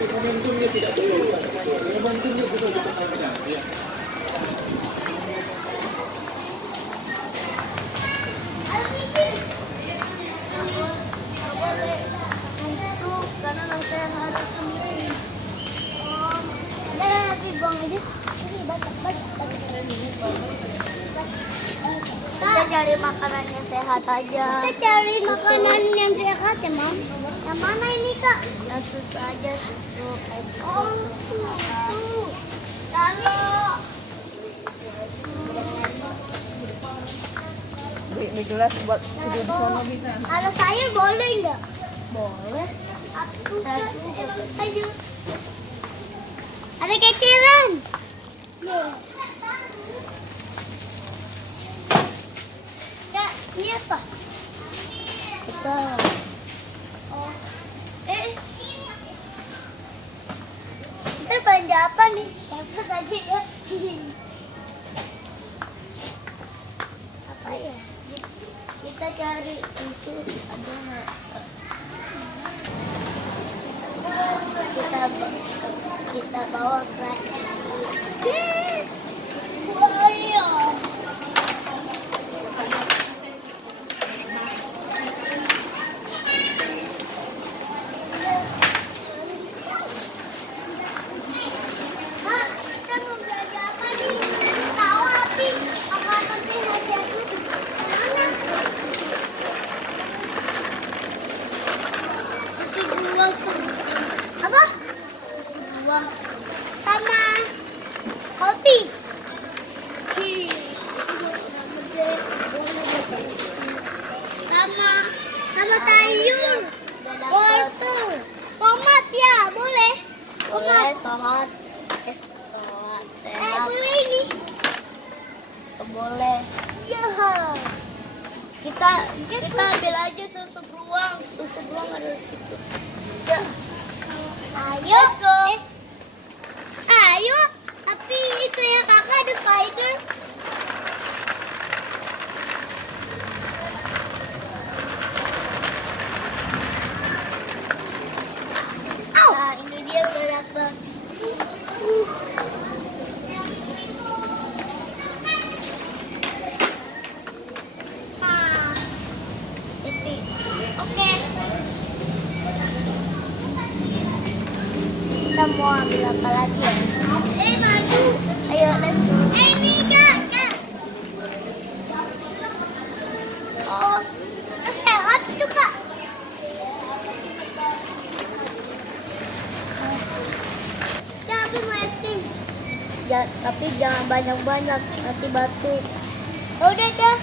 Tapi momentumnya tidak perlu semuanya. Momentumnya bisa dipertahankan. Ya. Karena nanti yang harus sendiri. Udah nanti buang aja. Ini baca. Kita cari makanan yang sehat aja. Kita cari makanan yang sehat ya, Mam. Yang mana ini, Kak? Yang susu aja, susu. Oh, susu. Kalau Beli gelas buat seduh di sono bisa. kalau sayur boleh nggak? Boleh. Aku sayur. Ada kecilan. Kak, ini apa? Betul. Oh. Kita belanja apa nih? Dapat aja ya. Apa ya? Kita cari itu ada nggak? Kita bawa ke apa? Sama kopi. Sama sayur. Wortel. Tomat ya, boleh. Boleh, sehat. Boleh ini. Boleh. Ya. Kita ambil aja susu beruang. Susu beruang ada di situ. Ya. Ayo. Ayo. Tapi itu ya kakak ada spider. Nah, ini dia udah dapet. Oke. Kita mau ambil apa lagi ya? Maju. Ayo, let's go. Ini kak. Oh, sehat itu kak. Tapi mau es krim. Ya, tapi jangan banyak-banyak, nanti batuk. Udah dah.